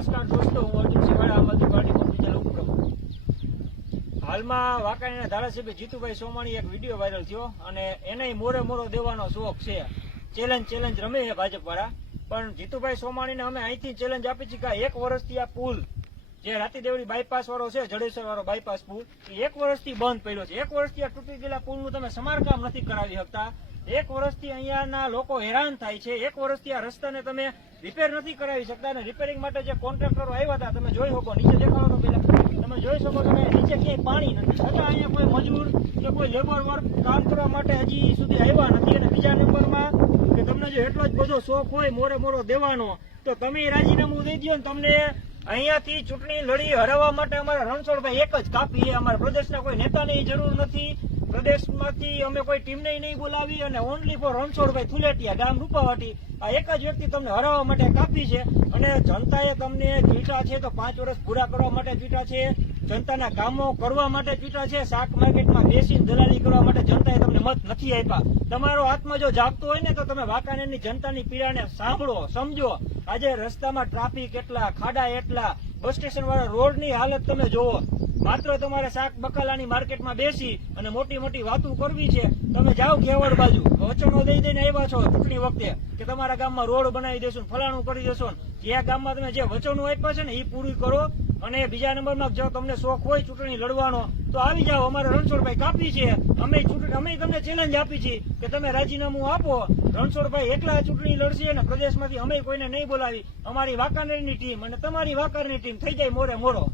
નમસ્કાર દોસ્તો, હું અર્જુન સિંહાડા આમ આદમી પાર્ટી કોંગ્રેસના ઉપપ્રમુખ હાલમાં વાંકાણીના ધારાસભ્ય જીતુભાઈ સોમાણી એક વીડિયો વાયરલ થયો અને એને મોરે મોરો દેવાનો શોખ છે. ચેલેન્જ ચેલેન્જ રમે છે ભાજપવાળા. પણ જીતુભાઈ સોમાણીને અમે અહીંથી ચેલેન્જ આપી છે કે એક વર્ષથી આ પુલ, જે રાતીદેવડી બાયપાસ વાળો છે, જડેશ્વર વાળો બાયપાસ પુલ, એ એક વર્ષથી બંધ પડ્યો છે. એક વર્ષથી આ તૂટી ગયેલા પુલનું તમે સમારકામ નથી કરાવી શકતા. એક વર્ષથી અહીંયાના લોકો હેરાન થાય છે. એક વર્ષથી આ રસ્તાને તમે રિપેર નથી કરાવી શકતા અને રિપેરિંગ માટે જે કોન્ટ્રાક્ટરો આવ્યા હતા, તમે જોઈ શકો, નીચે દેખાડો તો તમે જોઈ શકો છો નીચે ક્યાંય પાણી નથી. છતાં અહીંયા કોઈ મજૂર કે કોઈ લેબર વર્ક કામ કરવા માટે હજી સુધી આવ્યા નથી. અને બીજા નંબરમાં કે તમને જો એટલો જ બધો શોખ હોય, મોરે મોરો દેવાનો, તો તમે રાજીનામું દઈ દો ને તમને અહીંયાથી ચૂંટણી લડી હરાવવા માટે અમારા રણછોડભાઈ એક જ કાપી અમારા પ્રદેશના કોઈ નેતાની જરૂર નથી. પ્રદેશમાંથી અમે કોઈ ટીમને નહીં બોલાવી અને ઓનલી ફોર રણછોડભાઈ થુલેટિયા ગામ રૂપાવાટી. આ એક જ વ્યક્તિ તમને હરાવવા માટે કાપી છે અને જનતાએ તમને ચૂંટા છે તો પાંચ વર્ષ પૂરા કરવા માટે ચૂંટા છે. જનતાના કામો કરવા માટે ચૂંટા છે. શાક માર્કેટમાં બેસીને દલાલી કરવા માટે જનતાએ તમને મત નથી આપ્યા. તમારો આત્મા જો જાગતો હોય ને તો તમે વાંકાનેરની જનતાની પીડાને સાંભળો, સમજો. આજે રસ્તામાં ટ્રાફિક એટલા, ખાડા એટલા, બસ સ્ટેશન વાળા રોડની હાલત તમે જોવો માત્ર તમારે શાક બકાલાની માર્કેટમાં બેસી અને મોટી મોટી વાતો કરવી છે. તમે જાઓ ઘેવડ બાજુ. વચનો દઈ દઈને આવ્યા છો ચૂંટણી વખતે કે તમારા ગામમાં રોડ બનાવી દેશું ફલાણું કરી દેશો જે ગામમાં તમે જે વચનો આપ્યા છે ને એ પૂરી કરો. અને બીજા નંબરમાં જો તમને શોખ હોય ચૂંટણી લડવાનો, તો આવી જાઓ. અમારે રણછોડભાઈ કાપી છે. અમે ચૂંટણી અમે તમને ચેલેન્જ આપી છે કે તમે રાજીનામું આપો. રણછોડભાઈ એકલા ચૂંટણી લડશે અને પ્રદેશમાંથી અમે કોઈને નહીં બોલાવી. અમારી વાંકાનેરની ટીમ અને તમારી વાંકાનેરની ટીમ થઈ જાય મોરે મોરો.